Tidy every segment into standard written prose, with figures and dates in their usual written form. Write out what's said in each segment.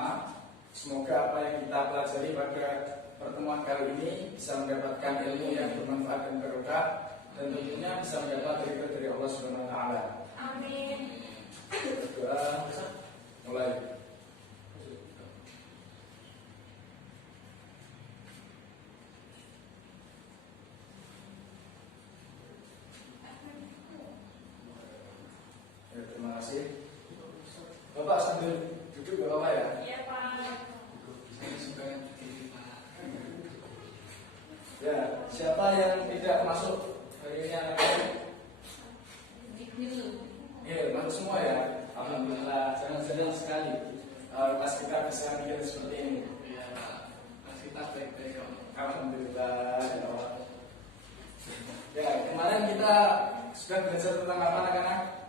bersama. Semoga apa yang kita pelajari pada pertemuan kali ini bisa mendapatkan ilmu yang bermanfaat dan berkah, dan tentunya bisa mendapat ridho dari Allah Subhanahu wa taala. Amin. Doa mulai. Ya, terima kasih. Bapak sambil duduk gak apa-apa ya? Iya, Pak. Saya suka yang begini, Pak. Ya, siapa yang tidak masuk hari ini anak-anak? Ya, masuk semua ya. Alhamdulillah, senang sekali pas kita bisa mikir seperti ini. Iya, Pak. Mas kita baik-baik kok. Alhamdulillah ya Allah. Ya, kemarin kita sudah belajar tentang apa anak-anak?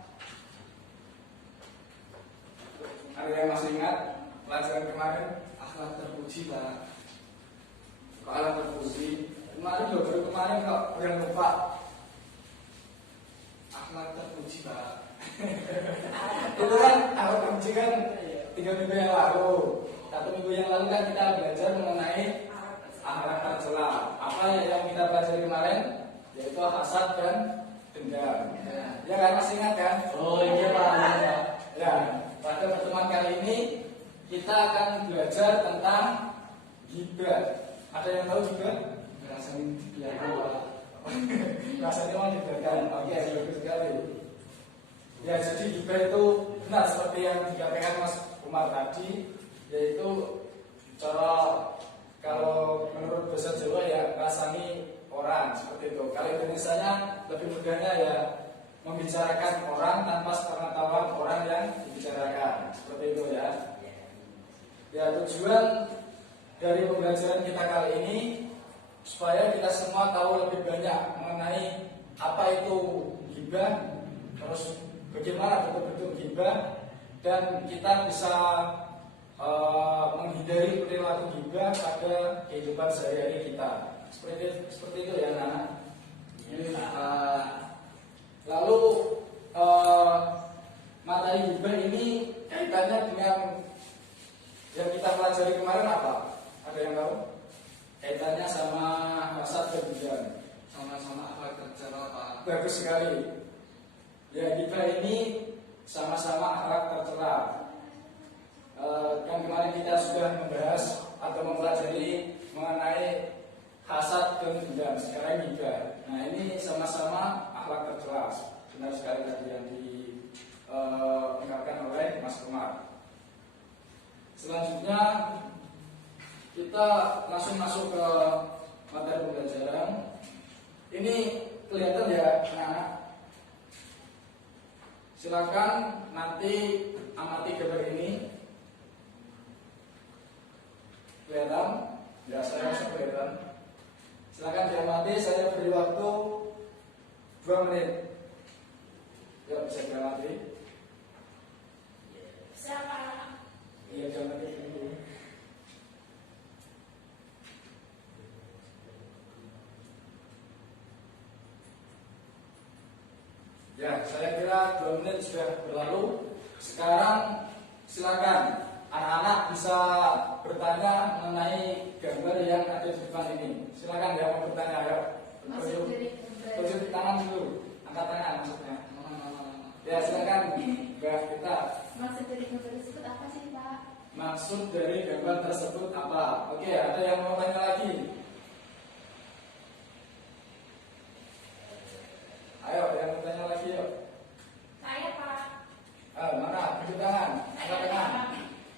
Ada yang masih ingat pelajaran kemarin? Akhlak terpuji, Pak. Akhlak terpuji. Kemarin loh, baru kemarin kok yang lupa. Akhlak terpuji, Pak. Itu kan akhlak terpuji kan 3 minggu yang lalu. 1 minggu yang lalu kan kita belajar mengenai akhlak tercela. Apa yang kita pelajari kemarin? Yaitu hasad dan dendam. Ya kan, masih ingat kan? Oh iya, Pak. Ya, pada pertemuan kali ini kita akan belajar tentang ghibah. Ada yang tahu ghibah? Rasanya dibiarkan, Pak. Rasanya mau dibiarkan. Oke, bagus sekali. Ya, jadi ghibah itu benar seperti yang dikatakan Mas Umar tadi, yaitu cara kalau menurut bahasa Jawa ya rasangi orang seperti itu. Kalau Indonesianya lebih mudahnya ya membicarakan orang tanpa sepengetahuan orang yang dibicarakan, seperti itu ya. Ya, tujuan dari pembelajaran kita kali ini supaya kita semua tahu lebih banyak mengenai apa itu ghibah, terus bagaimana bentuk-bentuk ghibah, dan kita bisa menghindari perilaku ghibah pada kehidupan sehari-hari kita. Seperti itu ya, anak. Lalu materi ghibah ini kaitannya dengan yang kita pelajari kemarin apa? Ada yang tahu? Kaitannya sama hasad dan dendam. Sama-sama akhlak tercela, Pak. Bagus sekali. Ya, ghibah ini sama-sama akhlak tercela. Kan kemarin kita sudah membahas atau mempelajari mengenai hasad dan dendam. Sekarang ghibah. Nah, ini sama-sama akhlak tercela. Benar sekali tadi yang diungkapkan oleh Mas Umar. Selanjutnya kita langsung masuk ke materi pembelajaran. Ini kelihatan ya, anak-anak. Silakan nanti amati gambar ini. Kelihatan? Ya, saya masih kelihatan. Silakan diamati, saya beri waktu 2 menit. Ya, bisa diamati. Siapa? Iya, diamati dulu. Ya, saya kira 2 menit sudah berlalu. Sekarang silakan anak-anak bisa bertanya mengenai gambar yang ada di depan ini. Silakan ya, mau bertanya ya. Tunjuk tangan dulu, angkat tangan maksudnya. Ya, silakan. Mbak kita. Maksud dari gambar tersebut apa sih, Pak? Maksud dari gambar tersebut apa? Oke, ada yang mau tanya lagi? Ayo, yang mau tanya lagi yuk. Saya, Pak. Mana? Tunjuk tangan. Angkat tangan.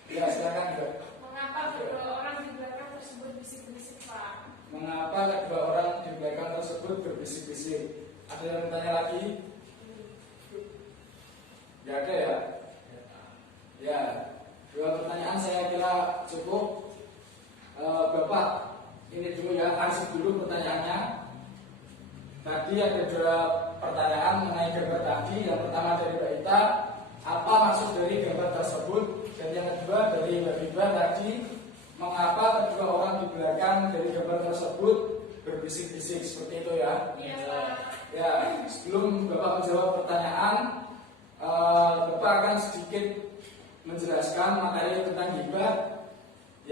Ya, silakan yuk. Mengapa kedua orang di belakang tersebut bisik-bisik, Pak? Mengapa kedua orang di belakang tersebut berbisik-bisik? Ada yang bertanya lagi? Ya, ada ya? Ya, 2 pertanyaan saya kira cukup. Bapak, ini dulu ya, ansih dulu pertanyaannya. Tadi ada 2 pertanyaan mengenai gambar tadi. Yang pertama dari Mbak Ita, apa maksud dari gambar tersebut? Dan yang kedua dari Mbak Bibra tadi, mengapa kedua orang di belakang dari gambar tersebut berbisik-bisik, seperti itu ya? Iya, Pak. Ya, sebelum Bapak menjawab pertanyaan, Bapak akan sedikit menjelaskan materi tentang ghibah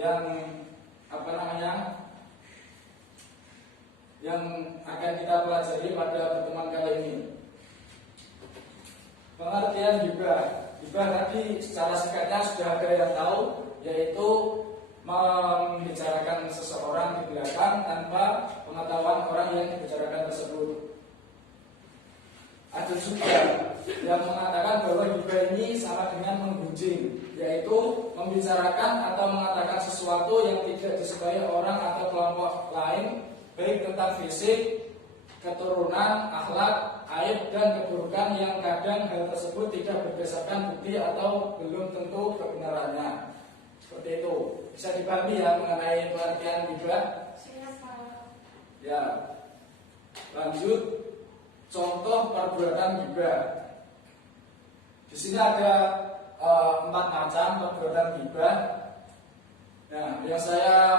yang yang akan kita pelajari pada pertemuan kali ini. Pengertian hibah. Hibah tadi secara singkatnya sudah ada yang tahu, yaitu membicarakan seseorang di belakang tanpa pengetahuan orang yang dibicarakan tersebut. Ada juga yang mengatakan bahwa hibah ini sama dengan menggunjing, yaitu membicarakan atau mengatakan sesuatu yang tidak disukai orang atau kelompok lain, baik tentang fisik, keturunan, akhlak, aib, dan keburukan yang kadang hal tersebut tidak berdasarkan bukti atau belum tentu kebenarannya. Seperti itu. Bisa dipahami ya mengenai pengertian hibah? Siapa? Ya. Lanjut, contoh perbuatan hibah. Di sini ada 4 macam perbuatan hibah. Nah, yang saya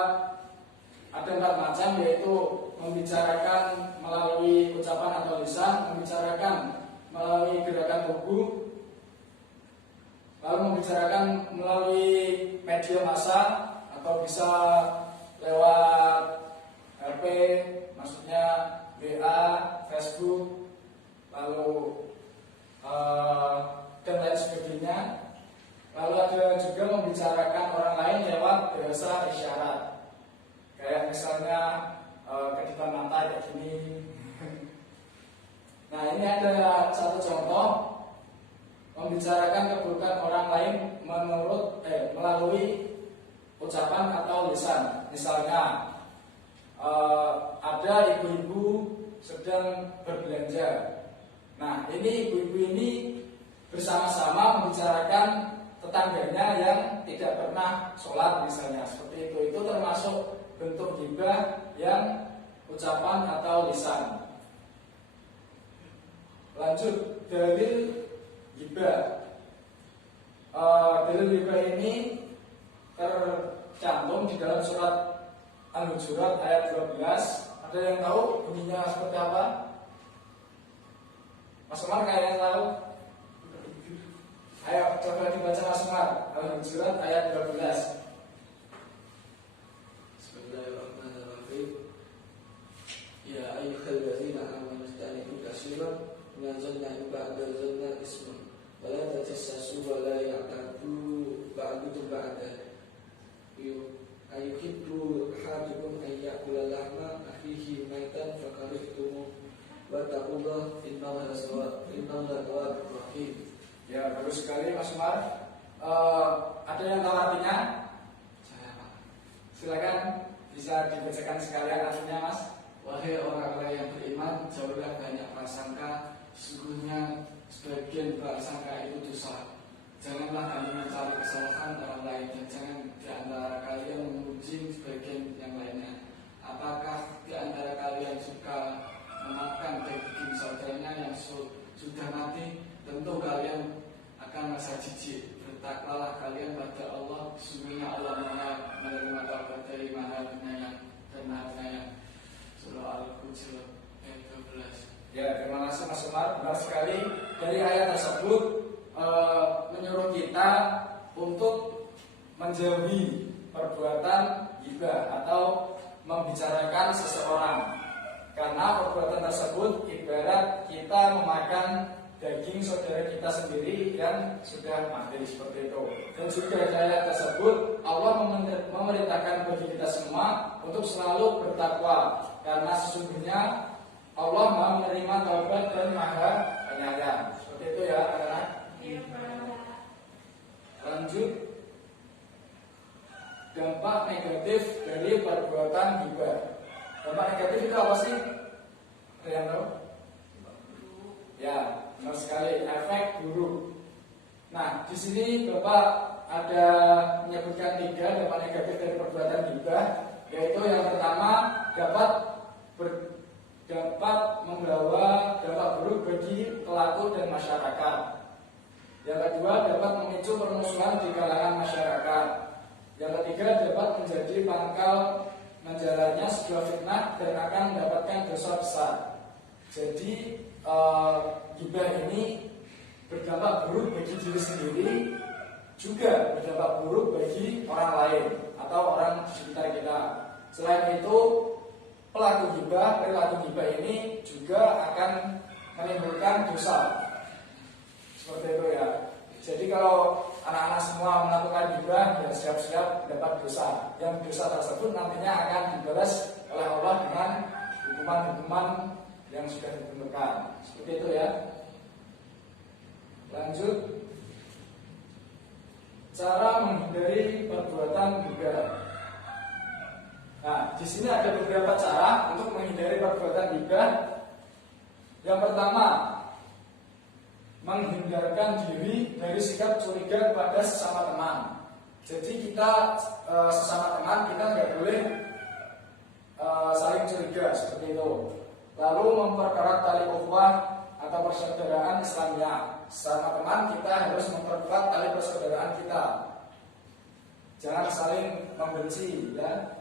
ada 4 macam, yaitu membicarakan melalui ucapan atau lisan, membicarakan melalui gerakan tubuh, lalu membicarakan melalui media massa atau bisa lewat HP, maksudnya WA, Facebook, lalu dan lain sebagainya. Lalu ada juga membicarakan orang lain lewat bahasa isyarat, kayak misalnya kedipan mata kayak gini. Nah, ini ada satu contoh membicarakan keburukan orang lain melalui ucapan atau lisan. Misalnya ada ibu-ibu sedang berbelanja. Nah, ini ibu-ibu ini bersama-sama membicarakan tetangganya yang tidak pernah sholat misalnya. Seperti itu. Itu termasuk bentuk hibah yang ucapan atau lisan. Lanjut, dalil hibah. Dalil hibah ini tercantum di dalam surat Al-Hujurat ayat 12. Ada yang tahu bunyinya seperti apa? Mas Umar kayak yang tahu? Ayo coba dibaca Mas Umar. Al-Hujurat ayat 12. Bismillahirrahmanirrahim. Ya ayyuhalladzina amanu istanibu katsiran min zanni ba'da zanni ismun wa la tajassasu wa la ya'tadu ba'dukum ba'da. Ayuhibbu ahadukum an ya'kula lahma akhihi maitan fakarihtum wa taqullaha innallaha tawwabur rahim. Ya, bagus sekali Mas Umar. Ada yang tahu artinya? Saya Pak. Silakan bisa dibacakan sekalian artinya, Mas. Wahai orang-orang yang beriman, jauhlah banyak prasangka. Sesungguhnya sebagian prasangka itu dosa. Janganlah kamu mencari kesalahan orang lain, dan jangan di antara kalian memuji sebagian yang lainnya. Apakah di antara kalian suka memakan daging saudaranya yang sudah mati? Tentu kalian akan merasa jijik. Bertakwalah kalian pada Allah. Sesungguhnya Allah Maha menerima taubat dari Maha Penyayang dan Maha Penyayang. Surah Al-Hujurat ayat 12. Ya, terima kasih Mas Umar. Benar sekali, dari ayat tersebut menyuruh kita untuk menjauhi perbuatan hibah atau membicarakan seseorang, karena perbuatan tersebut ibarat kita memakan daging saudara kita sendiri yang sudah mati, seperti itu. Dan juga di ayat tersebut Allah memerintahkan bagi kita semua untuk selalu bertakwa, karena sesungguhnya Allah Maha menerima taubat dan Maha Penyayang. Seperti itu ya anak-anak. Lanjut, dampak negatif dari perbuatan hibah. Dampak negatif itu apa sih? Ada yang tahu? Ya, benar sekali, efek buruk. Nah, di sini Bapak ada menyebutkan 3 dampak negatif dari perbuatan hibah, yaitu yang pertama dapat membawa dampak buruk bagi pelaku dan masyarakat. Yang kedua, dapat memicu permusuhan di kalangan masyarakat. Yang ketiga, dapat menjadi pangkal menjalannya sebuah fitnah dan akan mendapatkan dosa besar. Jadi gibah ini berdampak buruk bagi diri sendiri, juga berdampak buruk bagi orang lain atau orang Selain itu, pelaku ghibah, perilaku ghibah ini juga akan menimbulkan dosa. Seperti itu ya. Jadi kalau anak-anak semua melakukan ghibah, ya siap-siap dapat dosa. Yang dosa tersebut nantinya akan dibalas oleh Allah dengan hukuman-hukuman yang sudah ditentukan. Seperti itu ya. Lanjut. Cara menghindari perbuatan ghibah. Nah, di sini ada beberapa cara untuk menghindari perbuatan ghibah. Yang pertama, menghindarkan diri dari sikap curiga kepada sesama teman. Jadi kita sesama teman kita nggak boleh saling curiga seperti itu. Lalu memperkerat tali ukhuwah atau persaudaraan Islamiyah. Sesama teman kita harus memperkuat tali persaudaraan kita. Jangan saling membenci, ya.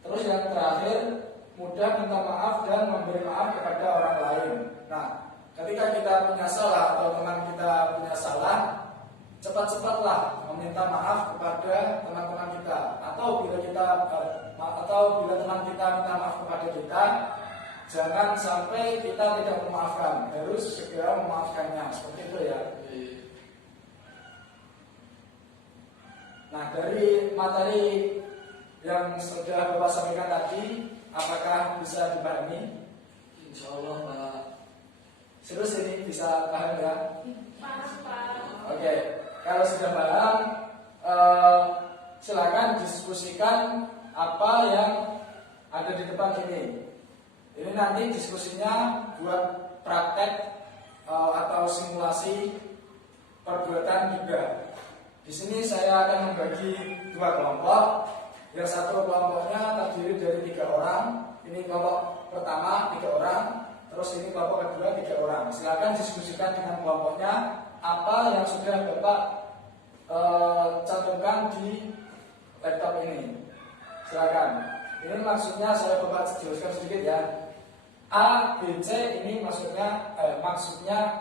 Terus yang terakhir, mudah minta maaf dan memberi maaf kepada orang lain. Nah, ketika kita punya salah atau teman kita punya salah, cepat-cepatlah meminta maaf kepada teman-teman kita. Atau bila teman kita minta maaf kepada kita, jangan sampai kita tidak memaafkan, harus segera memaafkannya. Seperti itu ya. Nah, dari materi yang sudah Bapak sampaikan tadi, apakah bisa dipahami? Insya Allah Pak. Terus ini bisa paham ya? Paham, Pak. Oke, kalau sudah paham, silakan diskusikan apa yang ada di depan ini. Ini nanti diskusinya buat praktek atau simulasi perbuatan ghibah. Di sini saya akan membagi dua kelompok. Yang satu kelompoknya terdiri dari 3 orang. Ini kelompok pertama 3 orang. Terus ini kelompok kedua 3 orang. Silakan diskusikan dengan kelompoknya apa yang sudah Bapak cantumkan di laptop ini. Silakan. Ini maksudnya saya Bapak jelaskan sedikit ya. A, B, C ini maksudnya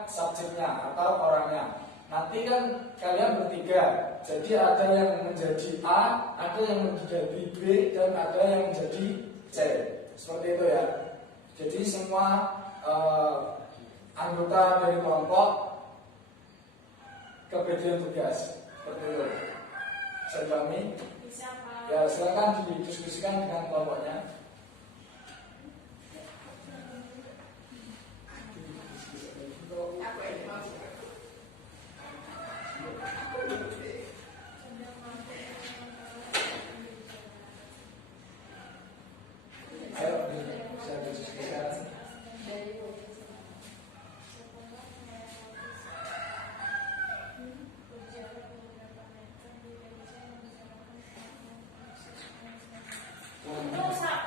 subjeknya atau orangnya. Nanti kan kalian bertiga, jadi ada yang menjadi A, ada yang menjadi B, dan ada yang menjadi C. Seperti itu ya. Jadi semua anggota dari kelompok kebagian tugas. Seperti itu. Bisa dipahami? Bisa, Pak. Ya, silakan didiskusikan dengan kelompoknya. Ayo, bisa didiskusikan.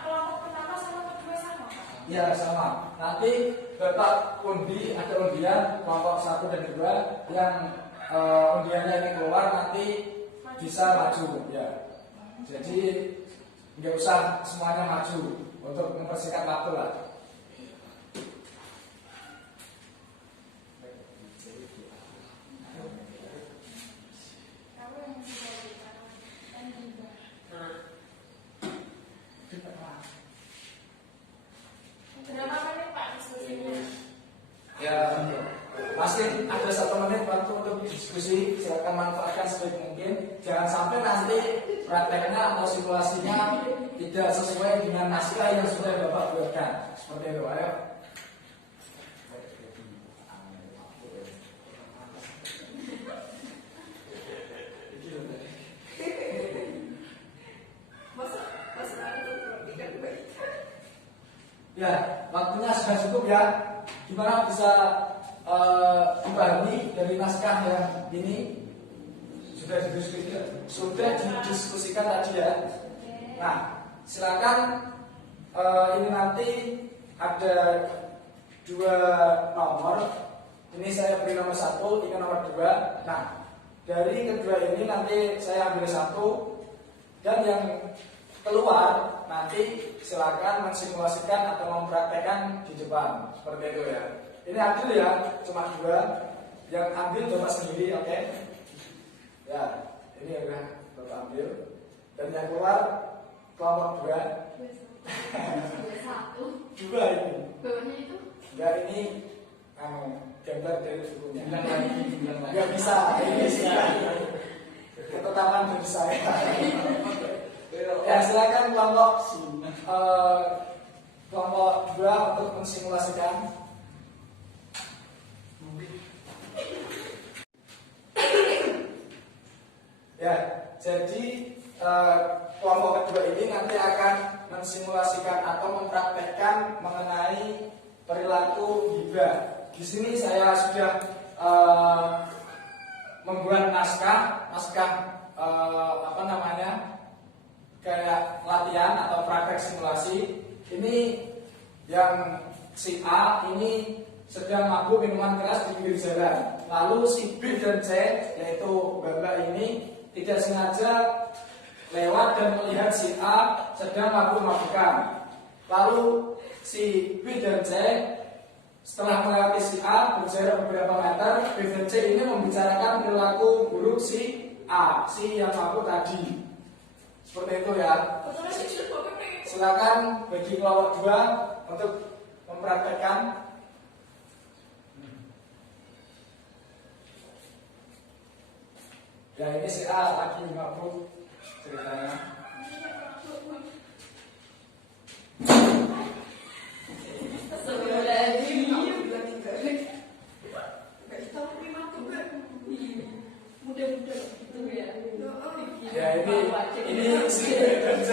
Kelompok pertama sama kedua sama, Pak? Ya sama. Nanti Bapak undi, ada undian kelompok 1 dan 2 yang undiannya ini keluar nanti bisa maju ya. Jadi nggak usah semuanya maju untuk mempersingkat waktu lah. Kamu yang menjadi dan juga. Berapa menit, Pak, diskusinya? Ya, masih ada 1 menit waktu untuk diskusi. Silakan manfaatkan sebaik mungkin. Jangan sampai nanti prakteknya atau simulasinya tidak sesuai dengan naskah yang sudah Bapak buatkan. Seperti itu, ayo. Ya, waktunya sudah cukup ya. Gimana bisa dipahami dari naskah yang ini? Sudah didiskusikan tadi ya. Nah, silakan ini nanti ada 2 nomor. Ini saya beri nomor 1, ini nomor 2. Nah, dari kedua ini nanti saya ambil 1 dan yang keluar nanti silakan mensimulasikan atau mempraktekkan di depan. Seperti itu ya. Ini adil ya, cuma 2. Yang ambil Bapak sendiri, oke? Ya, ini udah Bapak ambil. Dan yang keluar kelompok 2. 21. 2 ini. Bawahnya itu? Enggak, ini gambar dari bukunya. Bilang lagi, bilang lagi. Enggak bisa, ini sih. Ketetapan dari saya. Ya, silakan kelompok 2 untuk mensimulasikan. Ya, jadi kelompok kedua ini nanti akan mensimulasikan atau mempraktekkan mengenai perilaku gibah. Di sini saya sudah membuat naskah kayak latihan atau praktek simulasi. Ini yang si A ini sedang mabuk minuman keras di pinggir jalan. Lalu si B dan C, yaitu Mbak ini tidak sengaja lewat dan melihat si A sedang mabuk-mabukan. Lalu si B dan C setelah melewati si A berjarak beberapa meter, B dan C ini membicarakan perilaku buruk si A, si yang mabuk tadi. Seperti itu ya. Silakan bagi kelompok 2 untuk mempraktekkan. Ya, ini si A lagi mabuk ceritanya. Mudah-mudah gitu ya. Ya, ini si dan C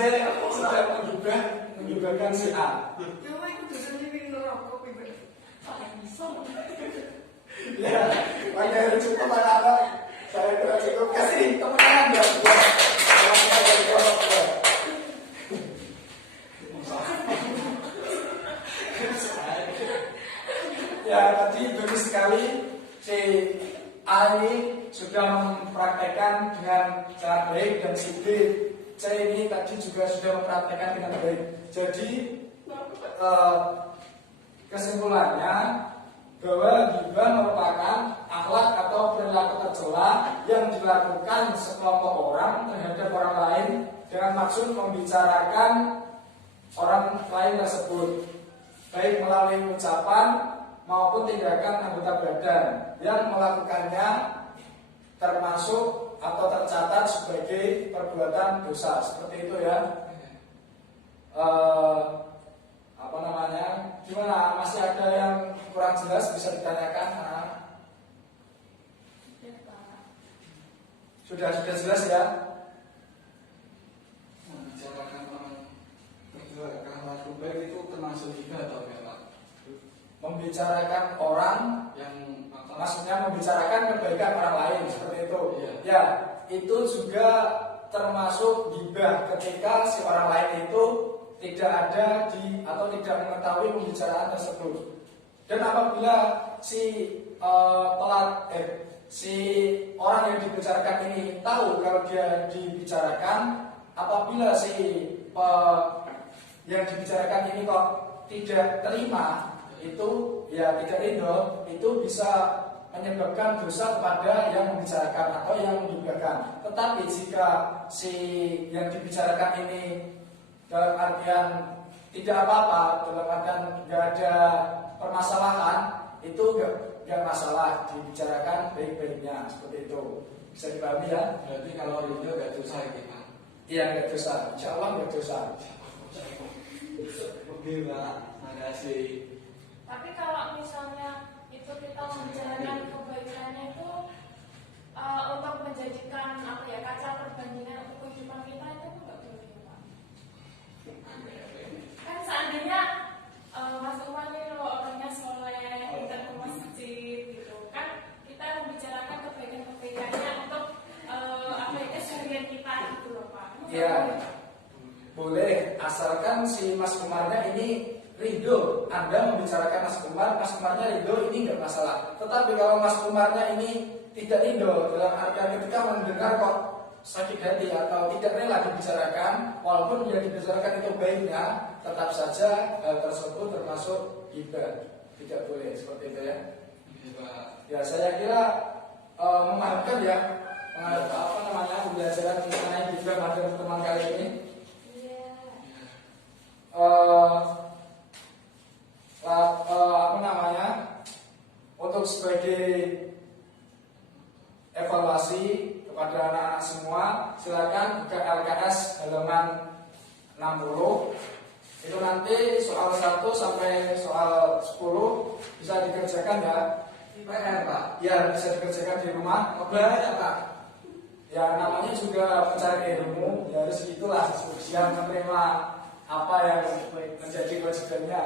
sedang menggibahkan si A. Ya, makanya cukup apa? Saya kira cukup kasih teman Anda buat teman-teman dari kelompok 2. Ya, tadi bagus sekali si A ini sudah mempraktekkan dengan cara baik dan si B, C ini tadi juga sudah mempraktekkan dengan baik. Jadi kesimpulannya bahwa ghibah merupakan akhlak atau perilaku tercela yang dilakukan sekelompok orang terhadap orang lain dengan maksud membicarakan orang lain tersebut, baik melalui ucapan maupun tindakan anggota badan yang melakukannya termasuk atau tercatat sebagai perbuatan dosa. Seperti itu ya. Gimana? Masih ada yang kurang jelas bisa ditanyakan? Sudah jelas ya? Membicarakan orang perilaku baik itu termasuk juga atau enggak, Pak? Membicarakan orang Yang maksudnya membicarakan kebaikan orang lain seperti itu. Iya. Ya, itu juga termasuk ghibah ketika si orang lain itu tidak ada di atau tidak mengetahui pembicaraan tersebut. Dan apabila si si orang yang dibicarakan ini tahu kalau dia dibicarakan, apabila si yang dibicarakan ini kok tidak terima, itu ya tidak ridho, itu bisa menyebabkan dosa kepada yang membicarakan atau yang menggibahkan. Tetapi jika si yang dibicarakan ini dalam artian tidak apa-apa, dalam artian nggak ada permasalahan, itu nggak masalah, dibicarakan baik-baiknya seperti itu. Bisa dipahami ya? berarti kalau ridho nggak dosa ya, Pak? Iya, nggak dosa. Insya Allah nggak dosa. Oke, Pak. Makasih. Tapi kalau misalnya itu kita membicarakan kebaikannya itu untuk menjadikan kaca perbandingan untuk kehidupan kita itu nggak boleh, Pak. Kan seandainya Mas Umar ini orangnya soleh, tidak ke masjid gitu, kan kita membicarakan kebaikan-kebaikannya untuk keseharian kita gitu loh, Pak. Iya, boleh, asalkan si Mas Umarnya ini ridho. Anda membicarakan Mas Umarnya ridho, ini nggak masalah. Tetapi kalau Mas Umarnya ini tidak ridho, dalam artian ketika mendengar kok sakit hati atau tidak rela dibicarakan, walaupun yang dibicarakan itu baiknya, tetap saja hal tersebut termasuk ghibah. Tidak boleh seperti itu ya. Iya, Pak. Ya, saya kira memahamkan ya pembelajaran mengenai ghibah pada pertemuan kali ini. Iya. LKS halaman 60. Itu nanti soal 1 sampai soal 10 bisa dikerjakan ya. PR Pak. Ya, bisa dikerjakan di rumah. Banyak Pak. Ya, namanya juga mencari ilmu. Ya harus itulah yang menerima apa yang menjadi kewajibannya.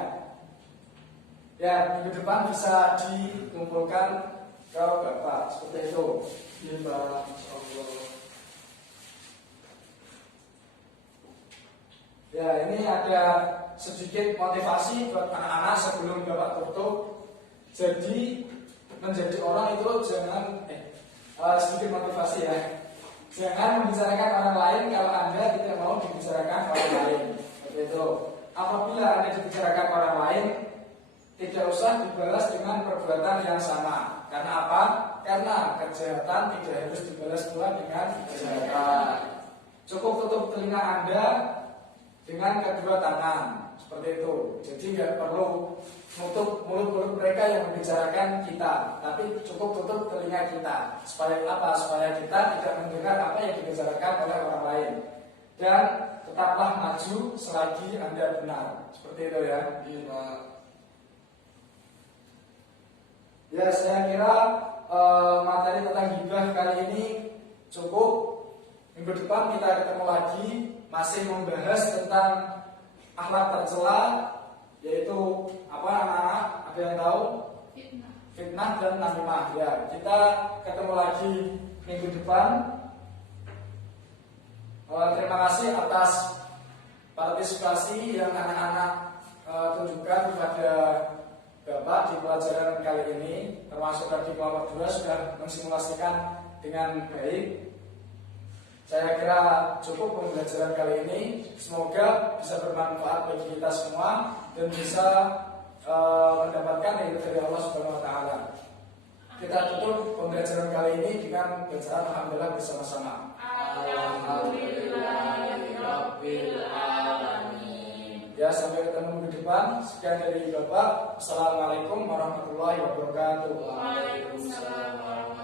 Ya, minggu depan bisa dikumpulkan ke Bapak seperti itu. Iya Pak. Allah. Ya, ini ada sedikit motivasi buat anak-anak sebelum Bapak tutup. Jadi menjadi orang itu jangan sedikit motivasi ya. Jangan membicarakan orang lain kalau Anda tidak mau dibicarakan orang lain. Seperti itu. Apabila Anda dibicarakan orang lain, tidak usah dibalas dengan perbuatan yang sama. Karena apa? Karena kejahatan tidak harus dibalas pula dengan kejahatan. Cukup tutup telinga Anda dengan kedua tangan, seperti itu. Jadi nggak perlu menutup mulut-mulut mereka yang membicarakan kita, tapi cukup tutup telinga kita. Supaya apa? Supaya kita tidak mendengar apa yang dibicarakan oleh orang lain. Dan tetaplah maju selagi Anda benar. Seperti itu ya. Iya Pak. Ya, saya kira materi tentang ghibah kali ini cukup. Minggu depan kita ketemu lagi, masih membahas tentang akhlak tercela, yaitu apa anak-anak? Ada yang tahu? Fitnah dan namimah. Ya, kita ketemu lagi minggu depan. Terima kasih atas partisipasi yang anak-anak tunjukkan kepada Bapak di pelajaran kali ini, termasuk tadi kelompok 2 sudah mensimulasikan dengan baik. Saya kira cukup pembelajaran kali ini. Semoga bisa bermanfaat bagi kita semua dan bisa mendapatkan ridho dari Allah Subhanahu wa taala. Kita tutup pembelajaran kali ini dengan bacaan alhamdulillah bersama-sama. Alhamdulillahirabbil alamin. Ya, sampai ketemu minggu depan. Sekian dari Bapak. Assalamualaikum warahmatullahi wabarakatuh. Waalaikumsalam warahmatullahi wabarakatuh.